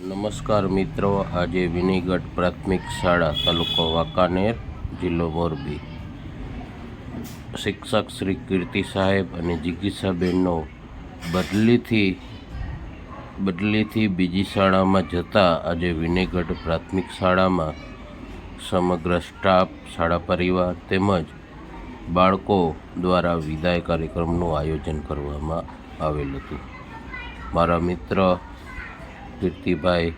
નમસ્કાર મિત્રો, આજે વિનીગઢ પ્રાથમિક શાળા તાલુકો વાંકાનેર, જિલ્લો મોરબી. શિક્ષક શ્રી કીર્તિ સાહેબ અને જિગીસાબેનનો બદલીથી બદલીથી બીજી શાળામાં જતાં આજે વિનયગઢ પ્રાથમિક શાળામાં સમગ્ર સ્ટાફ, શાળા પરિવાર તેમજ બાળકો દ્વારા વિદાય કાર્યક્રમનું આયોજન કરવામાં આવેલ હતું. મારા મિત્ર કીર્તિભાઈ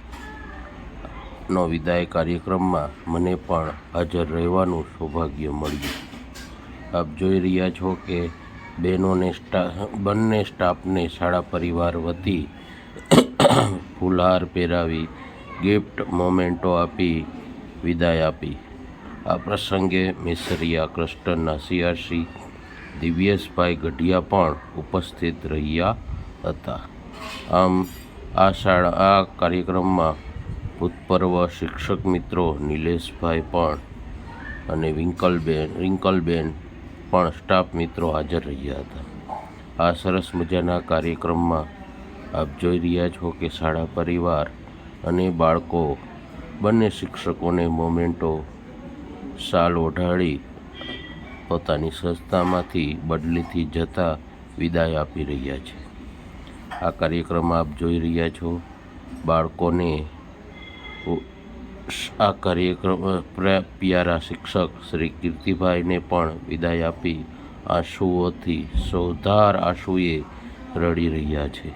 નો વિદાય કાર્યક્રમમાં મને પણ હાજર રહેવાનું સૌભાગ્ય મળ્યું. આપ જોઈ રહ્યા છો કે બહેનોને સ્ટા, બંને સ્ટાફને શાળા પરિવાર વતી ફૂલહાર પહેરાવી ગિફ્ટ મોમેન્ટો આપી વિદાય આપી. આ પ્રસંગે મિસરિયા ક્લસ્ટરના સીઆરસી દિવ્યેશભાઈ ગઢિયા પણ ઉપસ્થિત રહ્યા હતા. આમ આ શાળા, આ કાર્યક્રમમાં ભૂતપૂર્વ શિક્ષક મિત્રો નિલેશભાઈ પણ અને વિંકલબેન, રિંકલબેન પણ સ્ટાફ મિત્રો હાજર રહ્યા હતા. આ સરસ મજાના કાર્યક્રમમાં આપ જોઈ રહ્યા છો કે શાળા પરિવાર અને બાળકો બંને શિક્ષકોને મોમેન્ટો શાલ ઓઢાડી પોતાની સંસ્થામાંથી બદલીથી જતા વિદાય આપી રહ્યા છે. આ કાર્યક્રમ આપ જોઈ રહ્યા છો. બાળકોને આ કાર્યક્રમ પ્યારા શિક્ષક શ્રી કીર્તિભાઈને પણ વિદાય આપી આંસુઓથી સોધાર આંસુએ રડી રહ્યા છે.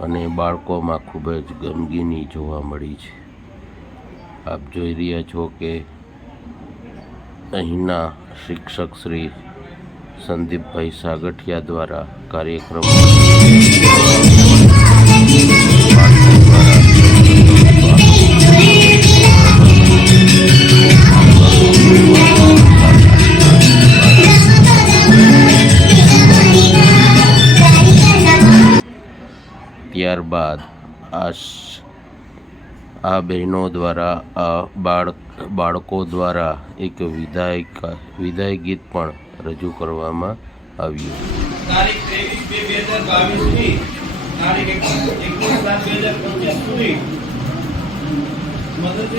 અને બાળકોમાં ખૂબ જ ગમગીની જોવા મળી છે. આપ જોઈ રહ્યા છો કે અહીંના શિક્ષક શ્રી સંદીપભાઈ સાગઠિયા દ્વારા કાર્યક્રમ. ત્યારબાદ આ બહેનો દ્વારા, આ બાળ, બાળકો દ્વારા એક વિદાય વિધાય ગીત પણ રજૂ કરવામાં આવ્યું.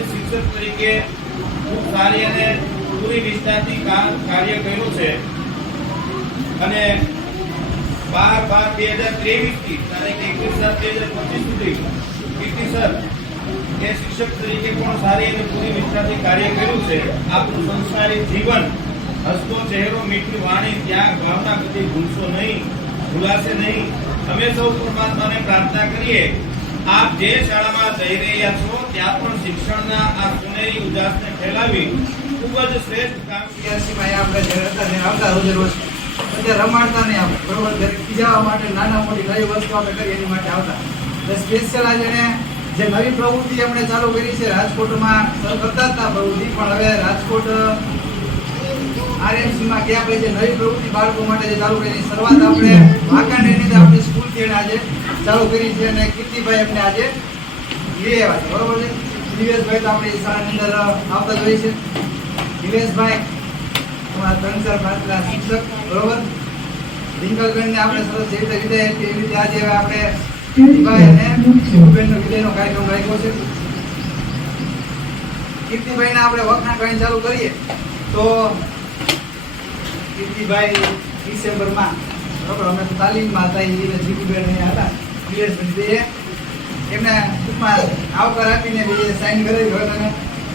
શિક્ષક તરીકે અને બાર બાર બે હજાર ત્રેવીસથી તારીખ એકવીસ સાત બે હજાર પચીસ સુધી કીર્તિ સર એ શિક્ષક તરીકે પણ સારી અને પૂરી નિષ્ઠાથી કાર્ય કર્યું છે. આપણું સંસ્કારી જીવન હસતો ચહેરો, મીઠી વાણી, ત્યાગ, ભાવના બધી ભૂલશો નહીં, ભૂલાશે નહીં. અમે સૌ પરમાત્માને પ્રાર્થના કરીએ, આપ જે શાળામાં જઈ રહ્યા છો, ત્યાં પણ શિક્ષણના આ સુનેરી ઉજાસને ફેલાવી ખૂબ જ શ્રેષ્ઠ કામગીરી સિવાય આપણે હતા ત્યારે આવતા રોજે રોજ અત્યારે રમાડતા નહીં આપણે બરોબર ઘરે ખીજાવા માટે, નાના મોટી નવી વસ્તુ આપણે કરીએ એની માટે આવતા. સ્પેશિયલ આજે જે નવી પ્રવૃત્તિ આપણે ચાલુ કરી છે રાજકોટમાં કરતા હતા પ્રવૃત્તિ, પણ હવે રાજકોટ આરએમસીમાં ગયા પછી જે નવી પ્રવૃત્તિ બાળકો માટે જે ચાલુ કરી શરૂઆત આપણે વાંકાનેરની જે આપણી સ્કૂલથી એને આજે ચાલુ કરી છે અને કીર્તિભાઈ આપણે આજે લઈ આવ્યા છે. બરોબર છે? દિવેશભાઈ તો આપણી શાળાની અંદર આવતા જ હોય છે. દિવેશભાઈ અમારા ત્રણ ચાર પાંચના શિક્ષક, બરોબર? રિંકલબેનને આપણે સરસ જે રીતે વિદાય આપી એવી રીતે આજે આપણે કીર્તિભાઈ અને શિવુબેનનો વિદાયનો કાર્યક્રમ રાખ્યો છે. કીર્તિભાઈને આપણે વખાણ કરીને ચાલુ કરીએ, તો કીર્તિભાઈ ડિસેમ્બરમાં. બરોબર, અમે તાલીમમાં હતા એ જીતુબેન અહીંયા હતા બે એમને ટૂંકમાં આવકાર આપીને બે સાઇન કરેલી હવે તમે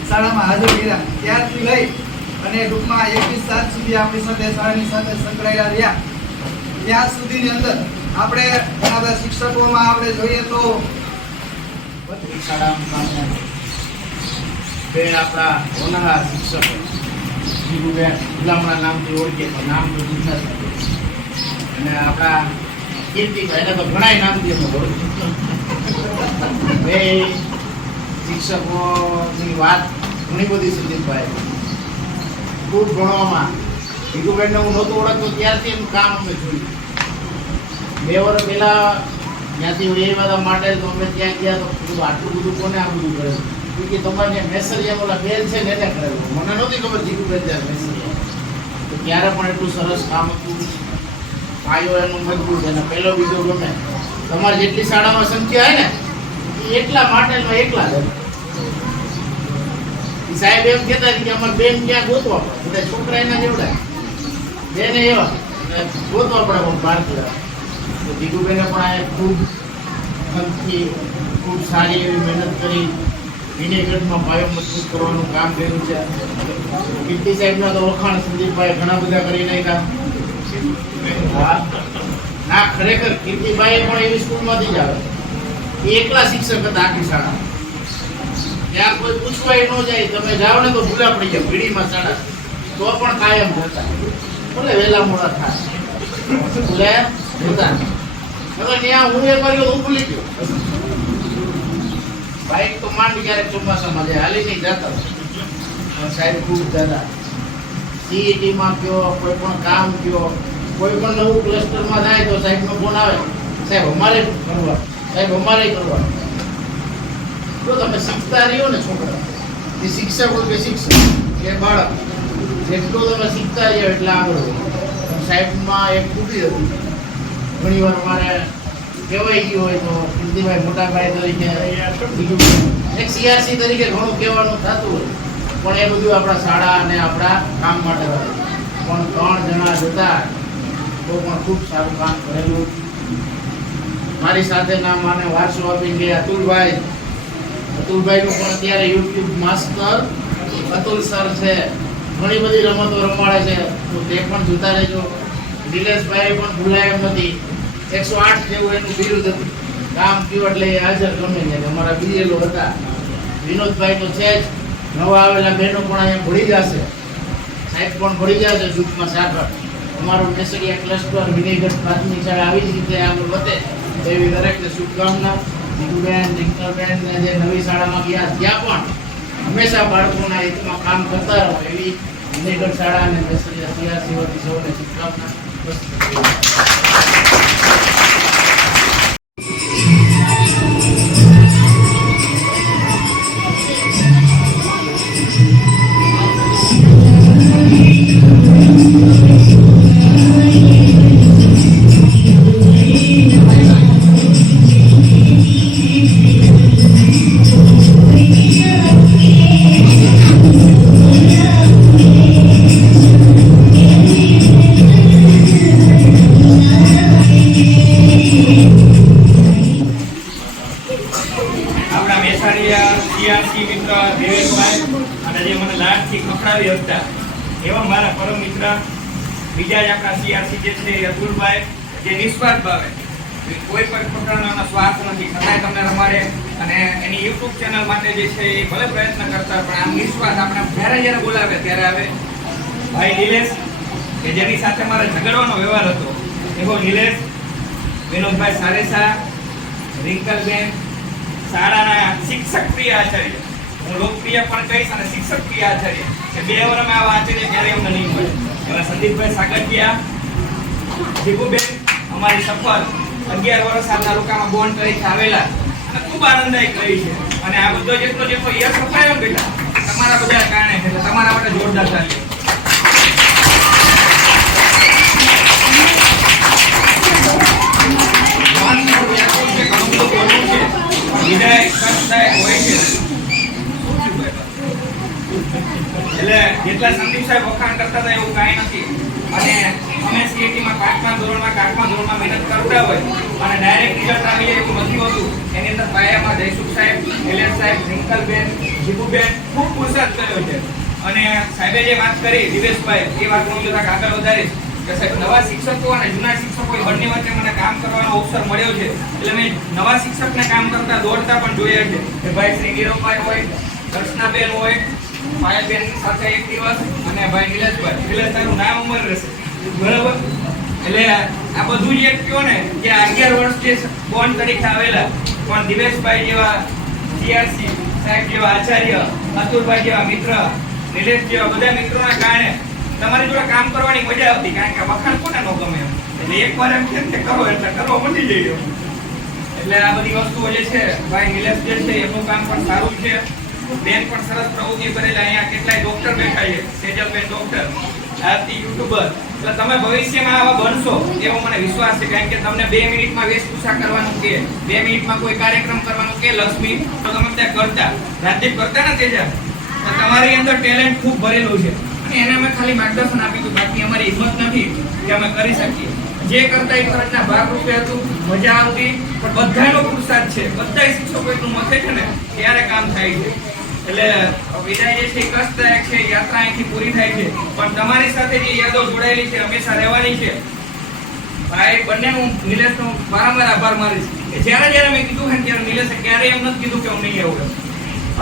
શાળામાં હાજર કર્યા. ત્યારથી લઈ અને ટૂંકમાં એકવીસ સાત સુધી આપણી સાથે શાળાની સાથે સંકળાયેલા રહ્યા. ત્યાં સુધીની અંદર આપણે ઘણા બધા શિક્ષકોમાં આપણે જોઈએ તો શાળામાં બેન આપણા હોનારા શિક્ષકો. જીગુબેન ગુલામના નામથી ઓળખીએ પણ નામ તો જૂઠા છે અને આપણા કીર્તિભાઈ, એને તો ઘણાય નામથી અમે ઓળખીએ બે શિક્ષકોની વાત ઘણી બધી સંદીપભાઈ ખૂબ ભણવામાં. જીગુબેનને હું નહોતો ઓળખતો, ત્યારથી એનું કામ અમે જોયું. બે વર્ષ પહેલા ત્યાંથી એ બધા માટે તો અમે ત્યાં ગયા તો કીધું આટલું બધું કોને આ બધું કરે? કે તમારે ત્યાં મેસરિયા ઓલા બેન છે ને એને કરેલું મને નહોતી ખબર જીગુબેન ત્યાં મેસરિયા. તો ત્યારે પણ એટલું સરસ કામ હતું. પાયો એનું મજબૂત અને પહેલો બીજો ગમે. તમારે જેટલી શાળામાં સંખ્યા હોય ને, એ એકલા માટેલમાં એકલા જ ઈ સાહેબ એમ કહેતા હતા કે અમારે બેન ક્યાં ગોતવા પડે? બધા છોકરા એના જેવડા. બેન એવા એટલે ગોતવા પડે પણ ભારતીય તો જીગુબેને પણ આ ખૂબ મનથી ખૂબ સારી એવી મહેનત કરી. વિનેગરમાં પાયો મજબૂત કરવાનું કામ કર્યું છે. સાહેબના તો વખાણ સંદીપભાઈ ઘણા બધા કરી નાખ્યા. ના, ખરેખર કીર્તિભાઈ પણ એવી સ્કૂલમાંથી જ આવે. એકલા શિક્ષક હતા આખી શાળા. ત્યાં કોઈ પૂછવાય ન જાય, તમે જાઓ ને તો ભૂલા પડી જાય, ભીડીમાં શાળા તો પણ કાયમ જતા ભલે વહેલા મોડા થાય. ભૂલે જતા હવે ત્યાં હું એ કર્યો હું ભૂલી ગયો. બાઈક તો માંડ ક્યારેક ચોમાસામાં જાય હાલી નહીં જતા પણ સાહેબ ખૂબ દાદા સીઈટીમાં કયો, કોઈ પણ કામ કયો, કોઈ પણ નવું ક્લસ્ટરમાં થાય તો સાહેબનો ફોન આવે. સાહેબ, અમારે કરવા સાહેબ, અમારે કરવા તો તમે શીખતા રહ્યો ને છોકરા. એ શિક્ષક હોય કે શિક્ષક? કે બાળક. જેટલું તમે શીખતા રહ્યો એટલે આગળ સાહેબમાં એક ખૂબી હતી ઘણી વાર મારે કહેવાય ગયું હોય તો કીર્તિભાઈ મોટા ભાઈ તરીકે એક સીઆરસી તરીકે ઘણું કહેવાનું થતું હોય. પણ એ બધું આપણા શાળા અને આપણા કામ માટે હોય. પણ ત્રણ જણા જતા તો પણ ખૂબ સારું કામ કરેલું. મારી સાથેના મને વારસો આપી ગયા અતુલભાઈ, અતુલભાઈનું પણ અત્યારે યુટ્યુબ માસ્ટર અતુલ સર છે. ઘણી બધી રમતો રમાડે છે, તો તે પણ જોતા રહેજો. નિલેશભાઈ પણ ભૂલાય એમ નથી. એકસો આઠ જેવું એનું બિરુદ હતું. કામ કયું એટલે એ હાજર ગમે છે અમારા બીએલઓ હતા. વિનોદભાઈ તો છે જ. નવા આવેલા બહેનો પણ અહીંયા ભળી જશે. સાહેબ પણ ભળી જશે જૂથમાં સાગર અમારું મેસડિયા ક્લસ્ટર વિનેગર પ્રાથમિક શાળા આવી જ રીતે આગળ વધે. એવી દરેકને શુભકામના. જીતુબેન ને જે નવી શાળામાં ગયા, ત્યાં પણ હંમેશા બાળકોના હિતમાં કામ કરતા રહો. એવી વિનેગર શાળા અને મેસડિયા સિયાસી વતી સૌને શુભકામના. જ્યારે જ્યારે બોલાવે, ત્યારે આવે. ભાઈ નિલેશ, કે જેની સાથે મારે ઝઘડવાનો વ્યવહાર હતો, એવો નિલેશ, વિનોદભાઈ સારેસા, રિંકલબેન, શાળાના શિક્ષક પ્રિય આચાર્ય. હું લોકપ્રિય પણ કહીશ અને શિક્ષક પ્રિય આચાર્ય. કે બે વર્ષમાં આવા આચાર્ય ક્યારે એમને નહીં મળે. એવા સંદીપભાઈ સાગઠિયા જીગુબેન અમારી સફર, અગિયાર વર્ષ આ તાલુકામાં બોન્ડ તરીકે આવેલા. અને ખૂબ આનંદદાયક રહી છે. અને આ બધો જેટલો જેટલો યશ અપાયો બેટા તમારા બધા કારણે એટલે તમારા માટે જોરદાર તાલીમ. એટલે જેટલા સંદીપ સાહેબ વખાણ કરતા હતા એવું કાંઈ નથી અને અમે સીએટીમાં પાંચમા ધોરણમાં આઠમા ધોરણમાં મહેનત કરતા હોય અને ડાયરેક્ટ રિઝલ્ટ આવી એવું નથી હોતું એની અંદર પાયામાં જયસુખ સાહેબ એલેસ સાહેબ રિંકલબેન જીબુબેન ખૂબ પુરસાદ કર્યો છે. અને સાહેબે જે વાત કરી દિવેશભાઈ એ વાત હું જોતા આગળ વધારીશ કે સાહેબ, નવા શિક્ષકો અને જૂના શિક્ષકો બંને વચ્ચે મને કામ કરવાનો અવસર મળ્યો છે. એટલે મેં નવા શિક્ષકને કામ કરતા દોડતા પણ જોયા છે કે ભાઈ શ્રી નીરવભાઈ હોય દર્શનાબેન હોય પાયલબેન સાથે એક દિવસ અને ભાઈ નિલેશભાઈ. નિલેશ તારું નામ અમર રહેશે. બરાબર? એટલે આ બધું જે કયો ને કે અગિયાર વર્ષ જે બોન્ડ તરીકે આવેલા પણ દિવેશભાઈ જેવા સીઆરસી સાહેબ જેવા આચાર્ય અતુલભાઈ જેવા મિત્ર, નિલેશ જેવા બધા મિત્રોના કારણે તમારી જોડે કામ કરવાની મજા આવતી, કારણ કે વખાણ કોને ન ગમે એટલે એટલે એકવાર એમ છે કે કરો, એટલે કરવો મળી જઈ. એટલે આ બધી વસ્તુઓ જે છે, ભાઈ નિલેશ જે છે, એમનું કામ પણ સારું છે. બેન પણ સરસ પ્રવૃત્તિ કરેલા, અહીંયા કેટલાય ડોક્ટર બેઠા છે. સેજલબેન ડોક્ટર ભારતીય યુટ્યુબર. એટલે તમે ભવિષ્યમાં આવા બનશો એવો મને વિશ્વાસ છે. કારણ કે તમને બે મિનિટમાં વેશભૂષા કરવાનું કે, બે મિનિટમાં કોઈ કાર્યક્રમ કરવાનું કે, લક્ષ્મી, તો તમે ત્યાં કરતા. રાજદીપ કરતા ને તેજા તો તમારી અંદર ટેલેન્ટ ખૂબ ભરેલું છે. અને એને અમે ખાલી માર્ગદર્શન આપ્યું બાકી અમારી હિંમત નથી કે અમે કરી શકીએ. જે કરતા એ ફરજના ભાગરૂપે હતું. મજા આવતી. પણ બધાનો પુરુષાર્થ છે. બધા શિક્ષકો એટલું મથે છે ને, ત્યારે કામ થાય છે. એટલે વિદાય જે છે, કષ્ટદાયક છે, યાત્રા અહીંથી પૂરી થાય છે. પણ તમારી સાથે જે યાદો જોડાયેલી છે, હંમેશા રહેવાની છે, ભાઈ બંનેનું નિલેશનો વારંવાર આભાર માનીશ. કે જ્યારે જ્યારે મેં કીધું ને ત્યારે નિલેશે ક્યારેય એમ નથી કીધું કે હું નહીં આવું.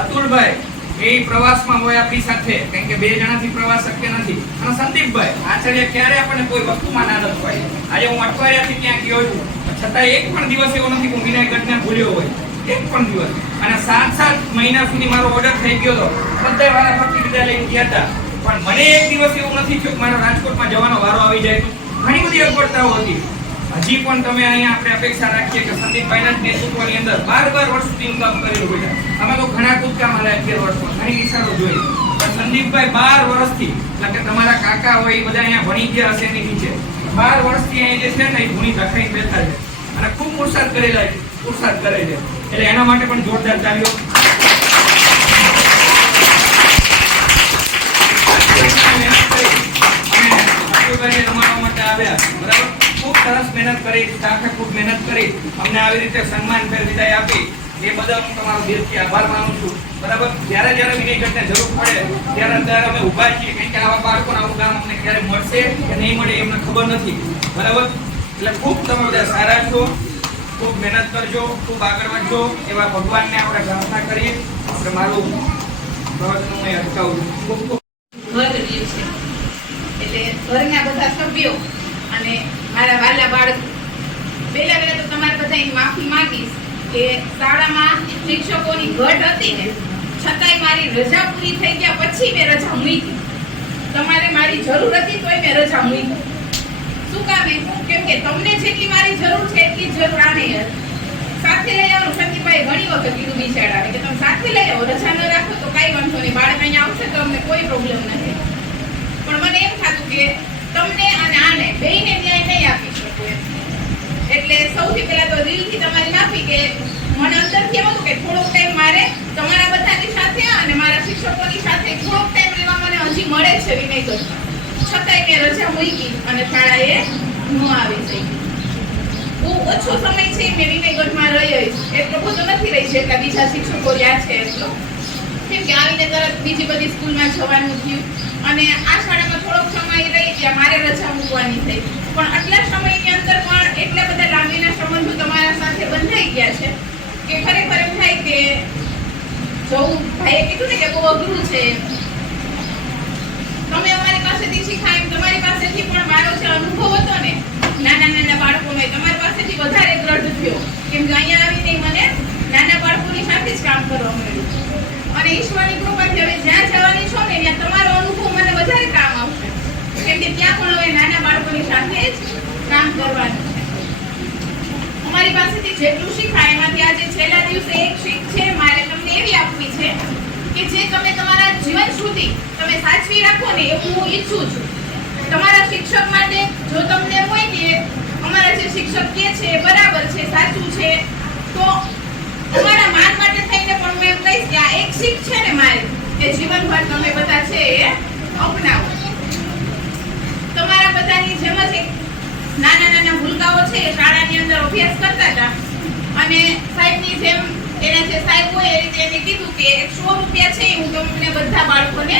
અતુલભાઈ, એ પ્રવાસમાં હોય આપણી સાથે કારણ કે બે જણાથી પ્રવાસ શક્ય નથી. અને સંદીપભાઈ, આચાર્ય ક્યારે આપણને કોઈ વસ્તુમાં ના નથી હોય આજે હું અઠવાડિયાથી ત્યાં ગયો છું. છતાં એક પણ દિવસ એવો નથી કે હું વિનાયક ભૂલ્યો હોય. એક પણ દિવસ. અને સાત સાત મહિના સુધી મારો ઓર્ડર થઈ ગયો હતો બધા વારા ફરતી વિદાય લઈને ગયા હતા. પણ મને એક દિવસ એવું નથી થયું કે મારા રાજકોટમાં જવાનો વારો આવી જાય. ઘણી બધી અગવડતાઓ હતી. હજી પણ તમે અહીંયા આપણે અપેક્ષા રાખીએ કે સંદીપભાઈના નેતૃત્વની અંદર બાર બાર વર્ષ સુધી ઇન્કમ કરેલું બેટા અમે તો ઘણા કૂદકા મારા અગિયાર વર્ષમાં. ઘણી વિચારો જોઈ. સંદીપભાઈ બાર વર્ષથી, એટલે કે તમારા કાકા હોય એ બધા અહીંયા ભણી ગયા હશે એની નીચે. બાર વર્ષથી અહીં જે છે ને એ ભૂણી ધખાઈ બેઠા છે. અને ખૂબ પુરસાદ કરેલા છે. પુરસાદ કરે છે. એટલે એના માટે પણ જોરદાર ચાલ્યો. રમાડવા માટે આવ્યા. બરાબર? ખૂબ સરસ મહેનત કરી, સાથે ખૂબ મહેનત કરી. અમને આવી રીતે સન્માન ફેર વિદાય આપી. એ બદલ હું તમારો દિલથી આભાર માનું છું. બરાબર? જ્યારે જ્યારે વિનયગઢને જરૂર પડે, ત્યારે ત્યારે અમે ઊભા છીએ. કે આવા બાળકોને આવું કામ અમને ક્યારે મળશે કે નહીં મળે એમને ખબર નથી. બરાબર? એટલે ખૂબ તમે બધા સારા છો. ખૂબ મહેનત કરજો. ખૂબ આગળ વધજો. એવા ભગવાનને આપણે પ્રાર્થના કરીએ. આપણે મારું પ્રવચન હું અટકાવું છું. ખૂબ ખૂબ. એટલે ઘરના બધા સભ્યો અને મારા વાલા બાળકો. પહેલા પહેલા તો તમારે બધાની માફી માંગીશ કે શાળામાં શિક્ષકોની ઘટ હતી ને, છતાંય મારી રજા પૂરી થઈ ગયા પછી મેં રજા મૂકી તમારે મારી જરૂર હતી તોય મેં રજા મૂકી શું કામ એમ કેમ કે તમને જેટલી મારી જરૂર છે એટલી જરૂર આને. સાથે લઈ આવો સંદીપભાઈ ઘણી વખત કીધું બિચારાને કે તમે સાથે લઈ આવો. રજા ન રાખો તો કાંઈ વાંધો નહીં. બાળક અહીંયા આવશે તો અમને કોઈ પ્રોબ્લેમ નથી. પણ મને એમ થતું કે તમને અને આને બેયને ન્યાય નહીં આપી શકું. એટલે સૌથી પહેલા તો દિલથી તમારી માફી કે મને અંદરથી એમ હતું કે થોડોક ટાઈમ મારે તમારા બધાની સાથે અને મારા શિક્ષકોની સાથે થોડોક ટાઈમ રહેવા મને હજી મળે છે વિનયગઢમાં. છતાંય મેં રજા મૂકી અને શાળાએ ન આવી જઈ બહુ ઓછો સમય છે મેં વિનયગઢમાં રહી એટલો બધો નથી રહી છે એટલા બીજા શિક્ષકો રહ્યા છે, એટલો. કેમ કે આવીને તરત બીજી બધી સ્કૂલમાં જવાનું થયું. અને આ શાળામાં થોડોક સમય રહી ત્યાં મારે રજા મૂકવાની થઈ. પણ આટલા સમયની અંદર પણ એટલા બધા લાંબીના સંબંધો તમારા સાથે બંધાઈ ગયા છે કે ખરેખર એમ થાય કે જવું, ભાઈએ કીધું ને કે બહુ અઘરું છે તમે અમારી પાસેથી શીખાય એમ. તમારી પાસેથી પણ મારો જે અનુભવ હતો ને, નાના નાના બાળકોનો, તમારી પાસેથી વધારે દ્રઢ થયો. કેમ કે અહીંયા આવીને મને નાના બાળકોની સાથે જ કામ કરવા મળ્યું. અને ઈશ્વરની કૃપાથી હવે જ્યાં જવાની છો ને ત્યાં તમારો અનુભવ મને વધારે કામ આવશે. કેમ કે ત્યાં પણ હવે નાના બાળકોની સાથે જ કામ કરવાનું અમારી પાસેથી જેટલું શીખાય, એમાંથી આજે છેલ્લા દિવસે એક શીખ છે, મારે તમને એવી આપવી છે કે જે તમે તમારા જીવન સુધી તમે સાચવી રાખો ને એવું હું ઈચ્છું છું. તમારા શિક્ષક માટે જો તમને હોય કે અમારા જે શિક્ષક કે છે બરાબર છે, સાચું છે, તો તમારા માન આ એક શીખ છે ને મારી, કે જીવનભર તમે બધા છે એ અપનાવો. તમારા બધાની જેમ જ એક નાના નાના ભૂલકાઓ છે એ શાળાની અંદર અભ્યાસ કરતા હતા. અને સાહેબની જેમ એને જે સાહેબ હોય એ રીતે એને કીધું કે સો રૂપિયા છે હું તમને બધા બાળકોને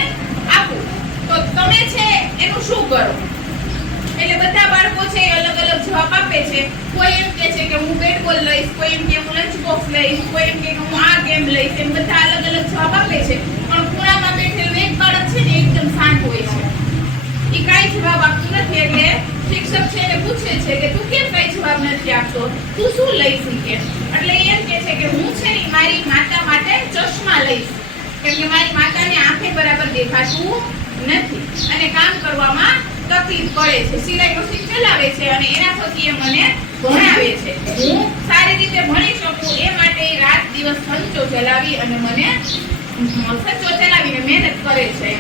આપું. તો તમે છે એનું શું કરો? એટલે બધા બાળકો છે એ અલગ જવાબ આપે છે. કોઈ એમ કહે છે કે હું બેટ બોલ લઈશ, કોઈ એમ કે હું લંચ બોક્સ લઈશ, કોઈ એમ કે હું આ ગેમ લઈશ, એમ બધા અલગ અલગ જવાબ આપે છે. પણ ખૂણામાં બેઠેલું એક બાળક છે ને એકદમ શાંત હોય છે. એ કાંઈ જવાબ આપતું નથી એટલે શિક્ષક છે એને પૂછે છે કે તું કેમ કાંઈ જવાબ નથી આપતો? તું શું લઈશ કે એટલે એમ કે છે કે હું છે ને મારી માતા માટે ચશ્મા લઈશ. કેમ કે મારી માતાને આંખે બરાબર દેખાતું નથી. અને કામ કરવામાં તકલીફ પડે છે. સિલાઈ મશીન ચલાવે છે અને એના થકી એ મને ભણાવે છે. હું સારી રીતે ભણી શકું એ માટે રાત દિવસ સંચો ચલાવી અને મને સંચો ચલાવીને મહેનત કરે છે.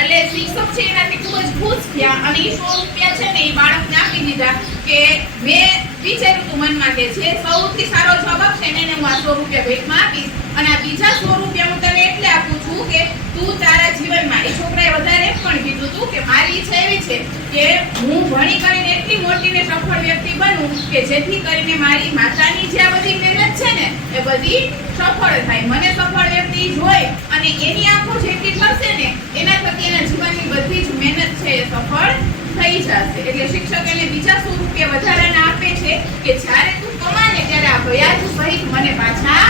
એટલે શિક્ષક છે એનાથી ખૂબ જ ખુશ થયા અને એ સો રૂપિયા છે ને એ બાળકને આપી દીધા કે મેં વિચાર્યું તું મનમાં કે છે, સૌથી સારો જવાબ છે ને હું આ સો રૂપિયા ભેટમાં આપીશ. અને આ બીજા સો રૂપિયા હું તને એટલે આપું છું કે તું તારા જીવનમાં, એ છોકરાએ વધારે પણ કીધું હતું કે મારી ઈચ્છા એવી છે કે હું ભણી કરીને એટલી મોટી ને સફળ વ્યક્તિ બનું કે જેથી કરીને મારી માતાની જે આ બધી મહેનત છે ને, એ બધી સફળ થાય. મને સફળ વ્યક્તિ જોઈ અને એની આંખો જેટલી થશે ને, એના થકી એના જીવનની બધી જ મહેનત છે એ સફળ થઈ જશે. એટલે શિક્ષક એને બીજા સો રૂપિયા વધારાના આપે છે કે જ્યારે તું કમાને ત્યારે આ વ્યાજ સહિત મને પાછા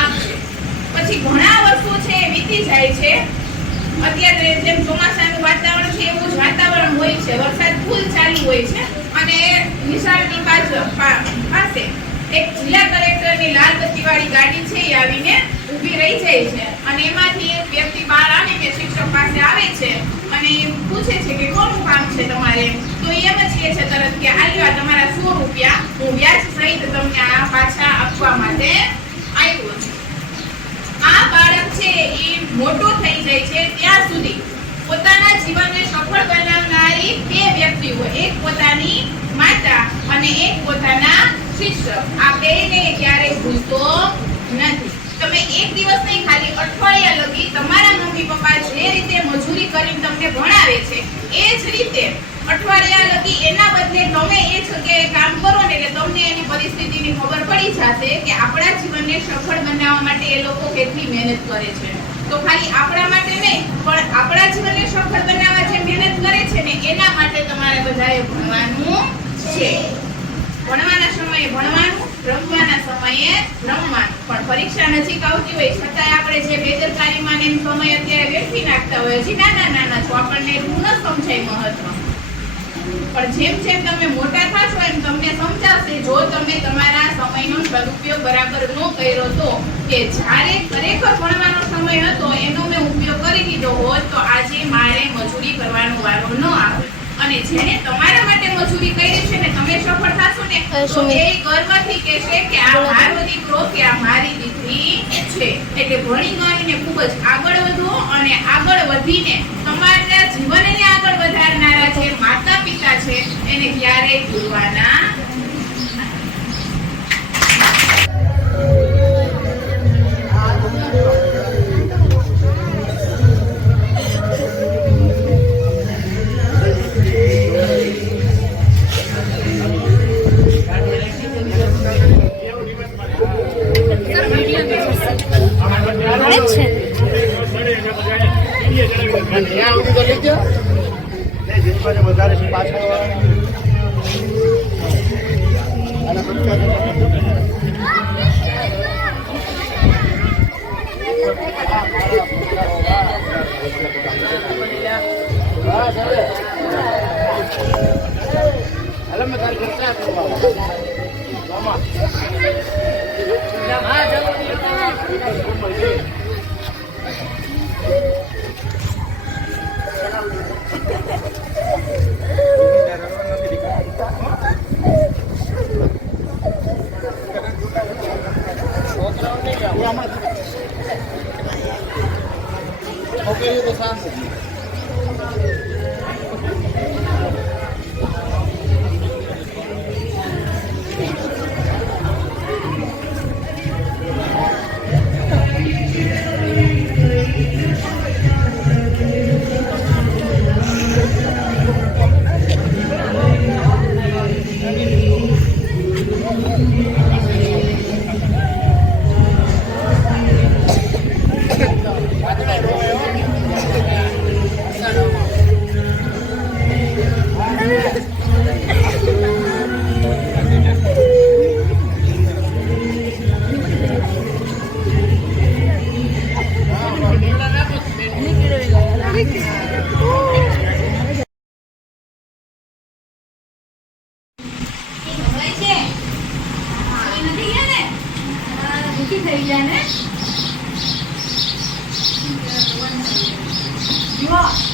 આપશે પછી ઘણા વર્ષો છે જાય છે. અત્યારે જેમ ચોમાસાનું વાતાવરણ છે એવું જ વાતાવરણ હોય છે. વરસાદ ફૂલ ચાલુ હોય છે અને નિશાળની બાજુ પાસે એક જિલ્લા કલેક્ટરની લાલ બત્તીવાળી ગાડી છે એ આવીને ઊભી રહી જાય છે. અને એમાંથી એક વ્યક્તિ બહાર આવે કે શિક્ષક પાસે આવે છે અને એ પૂછે છે કે કોનું કામ છે તમારે? તો એમ જ કહે છે તરત કે આ લ્યો તમારા સો રૂપિયા હું વ્યાજ સહિત તમને આ પાછા આપવા માટે આવ્યો છું. આ બાળક છે એ મોટો થઈ જાય છે ત્યાં સુધી. પોતાના જીવનને સફળ બનાવનારી બે વ્યક્તિઓ, એક પોતાની માતા અને એક પોતાના શિક્ષક. આ બેને ક્યારેય ભૂલતો નથી. તમે એક દિવસ નહીં, ખાલી અઠવાડિયા લગી તમારા મમ્મી પપ્પા જે રીતે મજૂરી કરીને તમને ભણાવે છે, એ જ રીતે અઠવાડિયા લગી એના બદલે તમે એ જગ્યાએ કામ કરો ને એટલે તમને એની પરિસ્થિતિની ખબર પડી જશે કે આપણા જીવનને સફળ બનાવવા માટે એ લોકો કેટલી મહેનત કરે છે. તો ખાલી આપણા માટે નહીં, પણ આપણા જીવનને સફળ બનાવવા જે મહેનત કરે છે ને, એના માટે તમારે બધાએ ભણવાનું છે. ભણવાના સમયે ભણવાનું, રમવાના સમયે રમવાનું. પણ પરીક્ષા નજીક આવતી હોય, છતાંય આપણે જે બેદરકારીમાં સમય અત્યારે વેઠવી નાખતા હોય, હજી નાના નાના છો, આપણને એટલું ન સમજાય મહત્વ. પણ જેમ જેમ તમે મોટા થશો એમ તમને સમજાશે, જો તમે તમારા સમયનો સદુપયોગ બરાબર ન કર્યો તો કે જ્યારે ખરેખર ભણવાનો સમય હતો, એનો મેં ઉપયોગ કરી દીધો હોત, તો આજે મારે મજૂરી કરવાનો વારો ન આવે. અને જેણે તમારા માટે મજૂરી કરી છે ને તમે સફળ થશો ને તો એ ગર્વથી કહેશે કે આ મારો દીકરો કે આ મારી દીકરી છે. એટલે ભણી ગણીને ખૂબ જ આગળ વધો અને આગળ વધીને તમારા જીવનને આગળ વધારનારા જે માતા પિતા છે એને ક્યારેય ભૂલવાના તારી ચર્ચા કરવા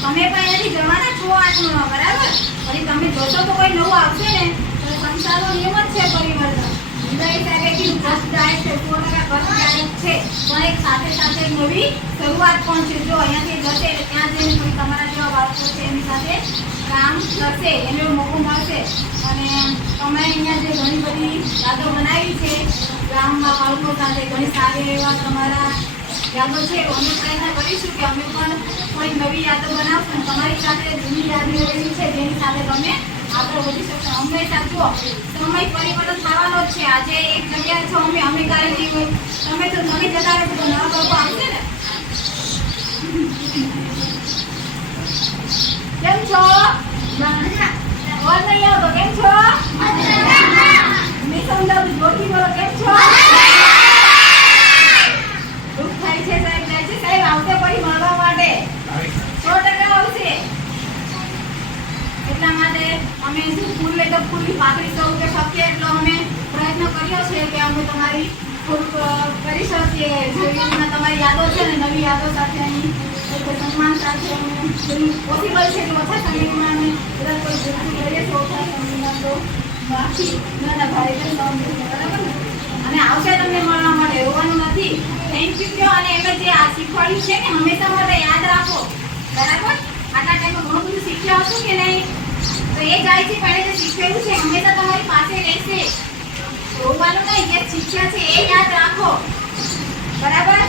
તમે પણ અહીંયાથી જવાના છો આઠમાં બરાબર? પછી તમે જોશો તો કોઈ નવું આવશે ને, તો સંસારનો નિયમ જ છે પરિવર્તન. વિદાય સાહેબે કીધું ફર્સ્ટ છે સો ટકા છે. પણ એક સાથે સાથે નવી શરૂઆત પણ છે. જો અહીંયાથી જશે, ત્યાં જઈને કોઈ તમારા જેવા બાળકો છે, એની સાથે કામ કરશે, એનો મોકો મળશે. અને તમે અહીંયા જે ઘણી બધી યાદો બનાવી છે ગામમાં બાળકો સાથે ઘણી સારી એવા તમારા યાદો છે અમે પ્રયત્ન કરીશું કે અમે પણ કોઈ નવી યાદો બનાવશું તમારી સાથે જૂની યાદો એવી છે જેની સાથે તમે આગળ વધી શકશો. હંમેશા જુઓ સમય પરિવર્તન થવાનો જ છે. આજે એક જગ્યાએ છો અમે અમે કાલે નહીં હોય. તમે તો નવી જતા રહેશો તો નવા લોકો આવશે ને. કેમ છો? નહીં આવતો. કેમ છો? મેં સમજાવું જોરથી બોલો કેમ છો દુઃખ થાય છે સાહેબ જાય છે સાહેબ આવશે ફરી મળવા માટે સો ટકા આવશે એટલા માટે અમે શું ફૂલ લે તો ફૂલની પાકડી કે શક્ય એટલો અમે પ્રયત્ન કર્યો છે કે અમે તમારી થોડુંક કરી શકીએ. જેવી તમારી યાદો છે ને, નવી યાદો સાથે અહીં સન્માન સાથે પોસિબલ છે કે ઓછા સમયમાં અમે બધા કોઈ જરૂરી કરીએ તો ઓછા સમયમાં તો બાકી ના ના ભાઈ બરાબર અને આવશે તમને મળવા માટે રોવાનું નથી. થેન્ક યુ કહો અને એમે જે આ શીખવાડ્યું છે ને, હંમેશા માટે યાદ રાખો. બરાબર? આટલા ટાઈમમાં ઘણું બધું શીખ્યા હશો કે નહીં? તો એ જાય છે પણ જે શીખેલું છે. હંમેશા તમારી પાસે રહેશે. જોવાનું નહીં, જે શીખ્યા છે એ યાદ રાખો. બરાબર?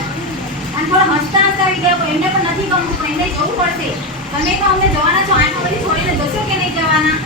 અને થોડા હસતા હસતા વીડિયો કરો એમને પણ નથી ગમતું, પણ એમને જવું પડશે. તમે તો અમને જવાના છો આઠ વાગે છોડીને જશો કે નહીં જવાના?